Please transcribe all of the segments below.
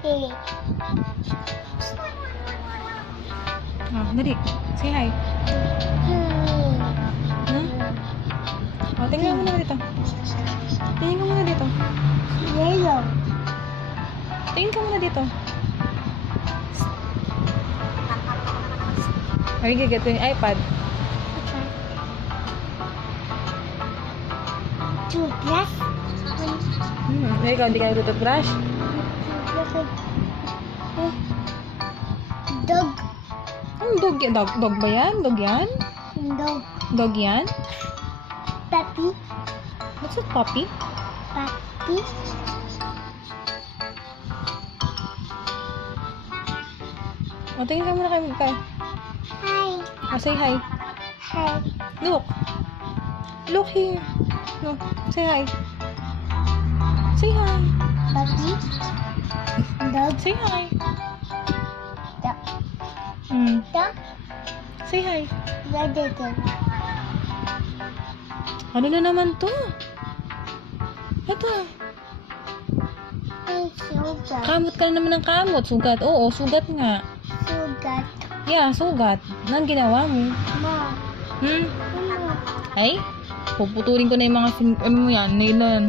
Oh, dali. Say hi. Huh? Oh, tingnan mo muna dito. Tingin ka muna dito. Yellow. Tingin ka muna dito. Are you gonna get yung iPad? Toothbrush. Ikaw, hindi ka nag-toothbrush? Dog. Dog yan. Dog ba yan? Dog yan? Dog. Dog yan? Puppy. What's a puppy? Puppy. O, tingin ka muna kay. Hi. O, say hi. Hi. Look. Look here. No, say hi. Say hi. Puppy. Dog. Say hi. Dog. Dog. Say hi. Dog. Ano na naman to? Ito. Sugat. Kamot ka na naman ng kamot. Sugat. Oo, sugat nga. Sugat. Yeah, sugat. Anong ginawa mo? Ma. Mama. Ay? Puputulin ko na yung mga ano mo yan, nail na yan.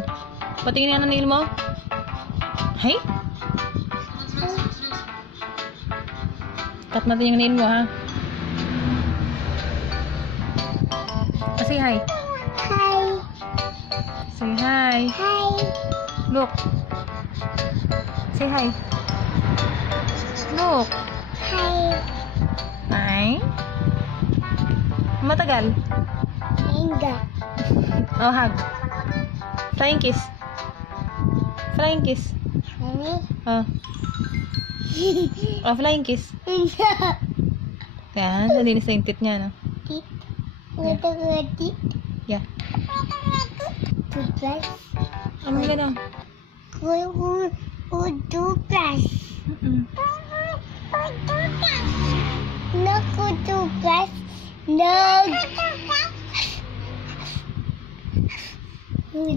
Patingin yan ang nail mo. Ay? Cut natin yung nail mo, ha? Say hi. Hi. Say hi. Hi. Look. Say hi. Look. Hi. Hi. Matagal. Inga. Oh, hug. Flying kiss. Flying kiss. Ano? Oh. Oh, flying kiss. Inga. Yan, nalinis na yung teeth niya, no? Tit. Tit. Yeah. Toothbrush. Ano mo gano'n? Toothbrush. Mm-mm. No toothbrush. No.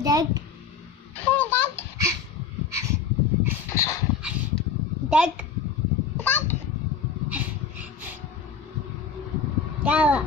Dog. Dog. Dog.